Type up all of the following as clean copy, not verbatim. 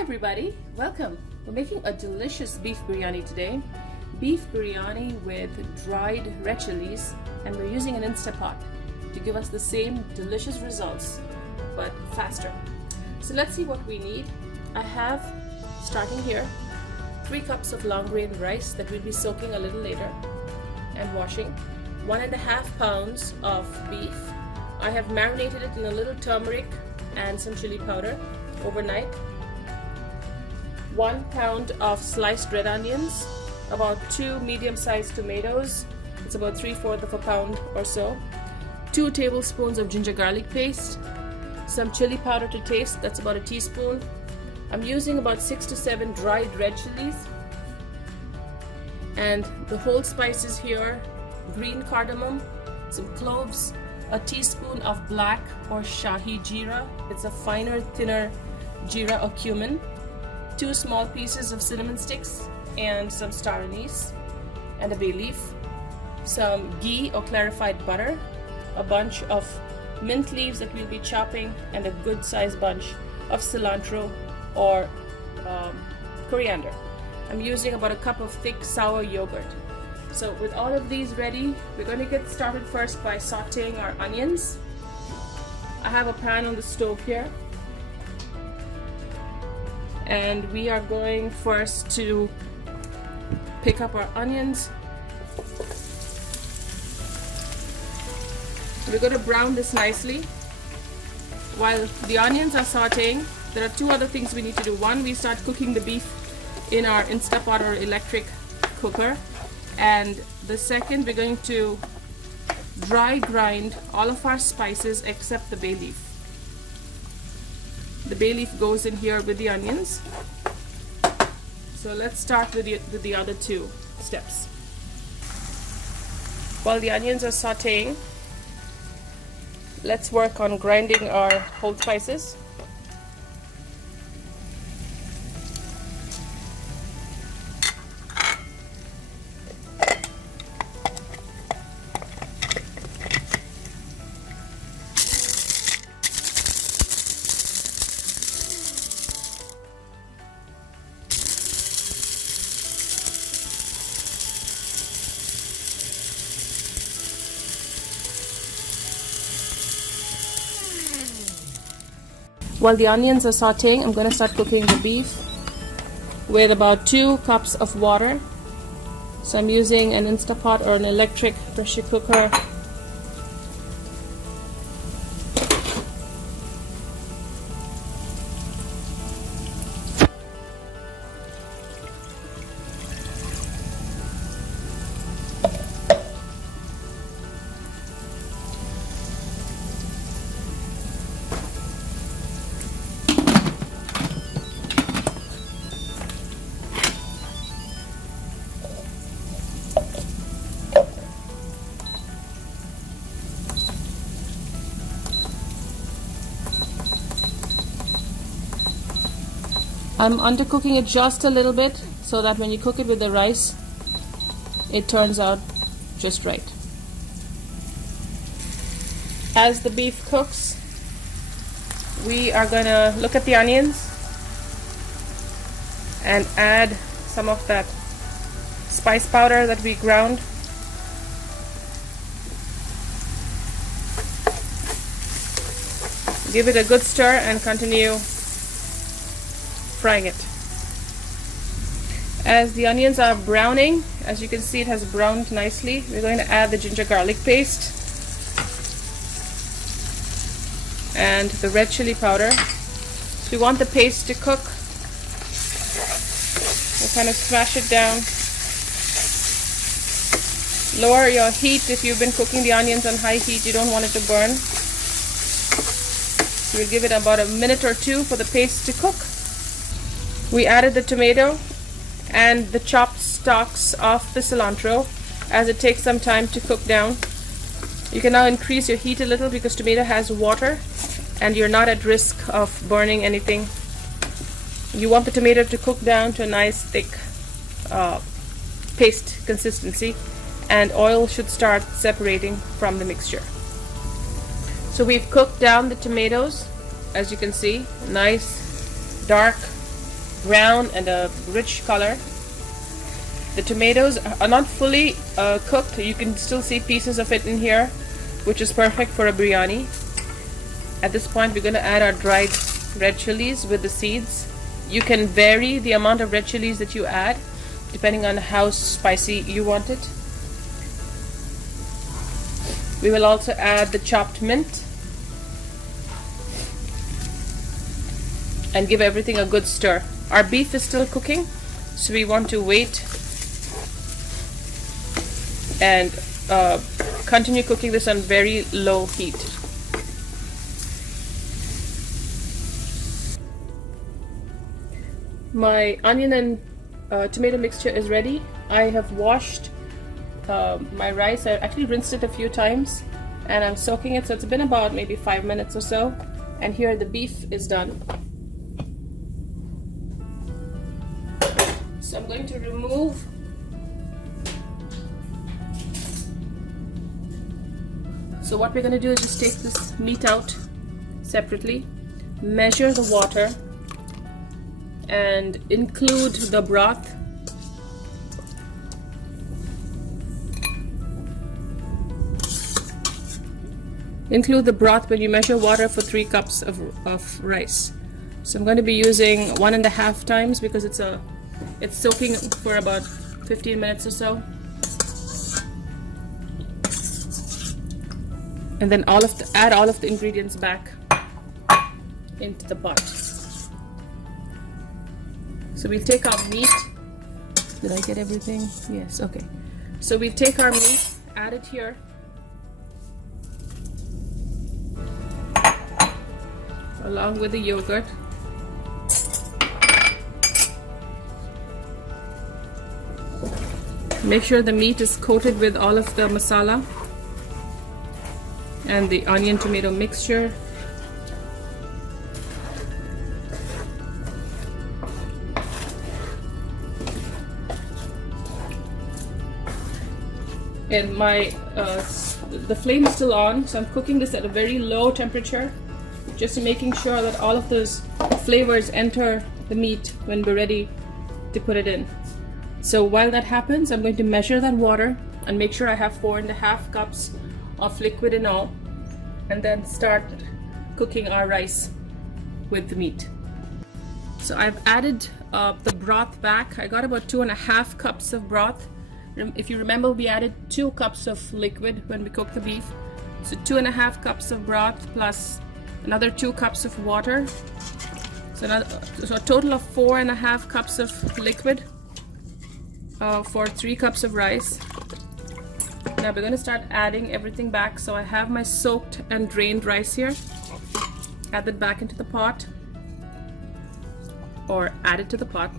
Hi everybody, welcome. We're making a delicious beef biryani today. Beef biryani with dried red chilies, and we're using an Instapot to give us the same delicious results but faster. So let's see what we need. I have, starting here, 3 cups of long grain rice that we'll be soaking a little later and washing. 1.5 pounds of beef. I have marinated it in a little turmeric and some chili powder overnight. 1 pound of sliced red onions, about 2 medium-sized tomatoes, it's about 3/4 of a pound or so, 2 tablespoons of ginger garlic paste, some chili powder to taste, that's about a teaspoon. I'm using about 6 to 7 dried red chilies, and the whole spices here: green cardamom, some cloves, a teaspoon of black or shahi jeera, it's a finer, thinner jeera or cumin, 2 small pieces of cinnamon sticks, and some star anise, and a bay leaf, some ghee or clarified butter, a bunch of mint leaves that we'll be chopping, and a good sized bunch of cilantro or coriander. I'm using about a cup of thick sour yogurt. So with all of these ready, we're going to get started first by sauteing our onions. I have a pan on the stove here, and we are going first to pick up our onions. We're going to brown this nicely. While the onions are sauteing, there are 2 other things we need to do. One, we start cooking the beef in our Instapot or electric cooker, and the second, we're going to dry grind all of our spices except the bay leaf. The bay leaf goes in here with the onions. So let's start with the other 2 steps. While the onions are sauteing, let's work on grinding our whole spices. While the onions are sauteing, I'm going to start cooking the beef with about 2 cups of water. So I'm using an Instapot or an electric pressure cooker. I'm undercooking it just a little bit so that when you cook it with the rice, it turns out just right. As the beef cooks, we are going to look at the onions and add some of that spice powder that we ground. Give it a good stir and continue frying it. As the onions are browning, as you can see, it has browned nicely. We're going to add the ginger garlic paste and the red chili powder. So we want the paste to cook. We'll kind of smash it down. Lower your heat if you've been cooking the onions on high heat. You don't want it to burn. So we'll give it about a minute or 2 for the paste to cook. We added the tomato and the chopped stalks of the cilantro, as it takes some time to cook down. You can now increase your heat a little because tomato has water and you're not at risk of burning anything. You want the tomato to cook down to a nice thick paste consistency, and oil should start separating from the mixture. So we've cooked down the tomatoes, as you can see, nice dark brown and a rich color. The tomatoes are not fully cooked. You can still see pieces of it in here, which is perfect for a biryani. At this point, we're going to add our dried red chilies with the seeds. You can vary the amount of red chilies that you add depending on how spicy you want it. We will also add the chopped mint and give everything a good stir. Our beef is still cooking, so we want to wait and continue cooking this on very low heat. My onion and tomato mixture is ready. I have washed my rice. I actually rinsed it a few times and I'm soaking it, so it's been about maybe 5 minutes or so. And here the beef is done. So I'm going to remove So what we're going to do is just take this meat out separately, measure the water, and include the broth. Include the broth when you measure water for 3 cups of rice. So I'm going to be using 1.5 times because it's soaking for about 15 minutes or so. And then add all of the ingredients back into the pot. So we'll take our meat. Did I get everything? Yes, okay. So we'll take our meat, add it here. Along with the yogurt. Make sure the meat is coated with all of the masala and the onion tomato mixture. And the flame is still on, so I'm cooking this at a very low temperature, just making sure that all of those flavors enter the meat when we're ready to put it in. So while that happens, I'm going to measure that water and make sure I have 4.5 cups of liquid in all, and then start cooking our rice with the meat. So I've added the broth back. I got about 2.5 cups of broth. If you remember, we added 2 cups of liquid when we cooked the beef. So 2.5 cups of broth plus another 2 cups of water. So a total of 4.5 cups of liquid for 3 cups of rice. Now we're going to start adding everything back. So I have my soaked and drained rice here. Add it back into the pot, or add it to the pot.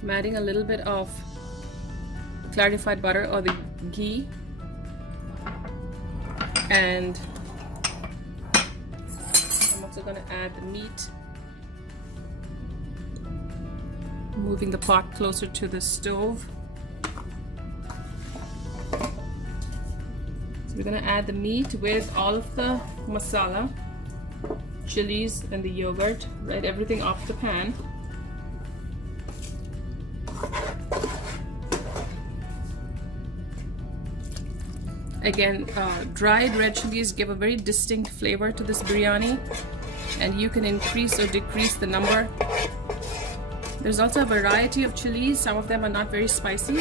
I'm adding a little bit of clarified butter or the ghee, and I'm also going to add the meat, moving the pot closer to the stove. So we're going to add the meat with all of the masala, chilies, and the yogurt. Right, everything off the pan. Again, dried red chilies give a very distinct flavor to this biryani, and you can increase or decrease the number. There's also a variety of chilies. Some of them are not very spicy.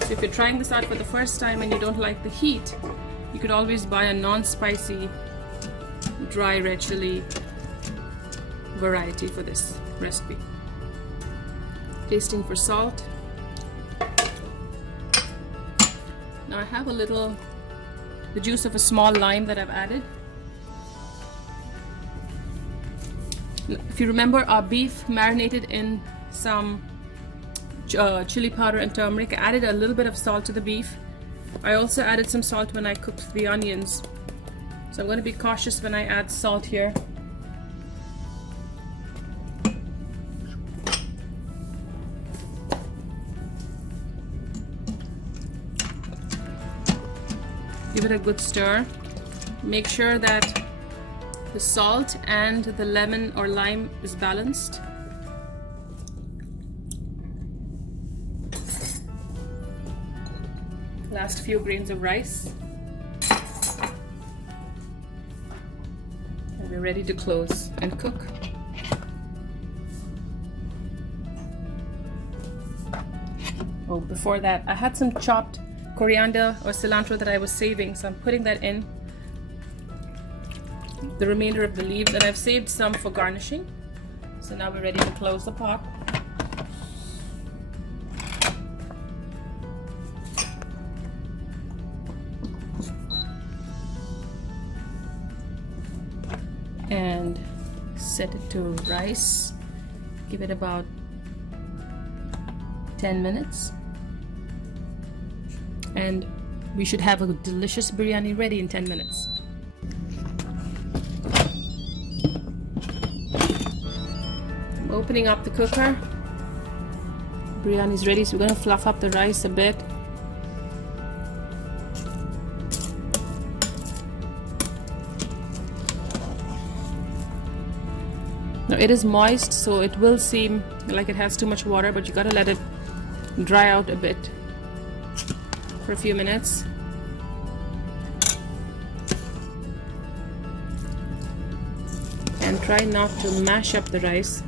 So if you're trying this out for the first time and you don't like the heat, you could always buy a non-spicy dry red chili variety for this recipe. Tasting for salt. Now I have the juice of a small lime that I've added. If you remember, our beef marinated in some chili powder and turmeric. I added a little bit of salt to the beef. I also added some salt when I cooked the onions. So I'm going to be cautious when I add salt here. Give it a good stir. make sure that the salt and the lemon or lime is balanced. Last few grains of rice. And we're ready to close and cook. Oh, before that, I had some chopped coriander or cilantro that I was saving, so I'm putting that in the remainder of the leaves, and I've saved some for garnishing. So now we're ready to close the pot. And set it to rice. Give it about 10 minutes. And we should have a delicious biryani ready in 10 minutes. I'm opening up the cooker. Biryani is ready, so we're going to fluff up the rice a bit. Now it is moist, so it will seem like it has too much water, but you gotta let it dry out a bit for a few minutes. And try not to mash up the rice.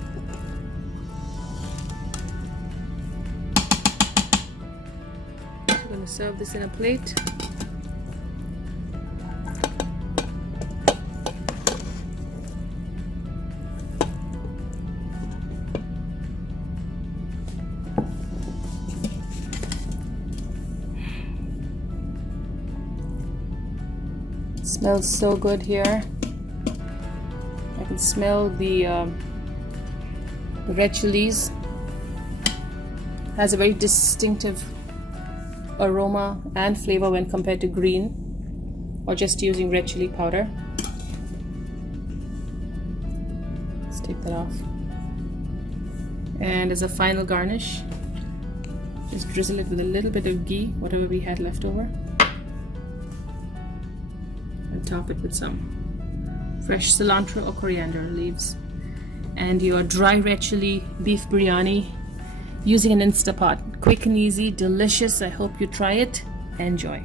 I'm gonna serve this in a plate. Smells so good here. I can smell the red chilies. Has a very distinctive aroma and flavor when compared to green or just using red chili powder. Let's take that off. And as a final garnish, just drizzle it with a little bit of ghee, whatever we had left over. And top it with some fresh cilantro or coriander leaves. And your dry red chili beef biryani using an Instapot. Quick and easy, delicious. I hope you try it. Enjoy.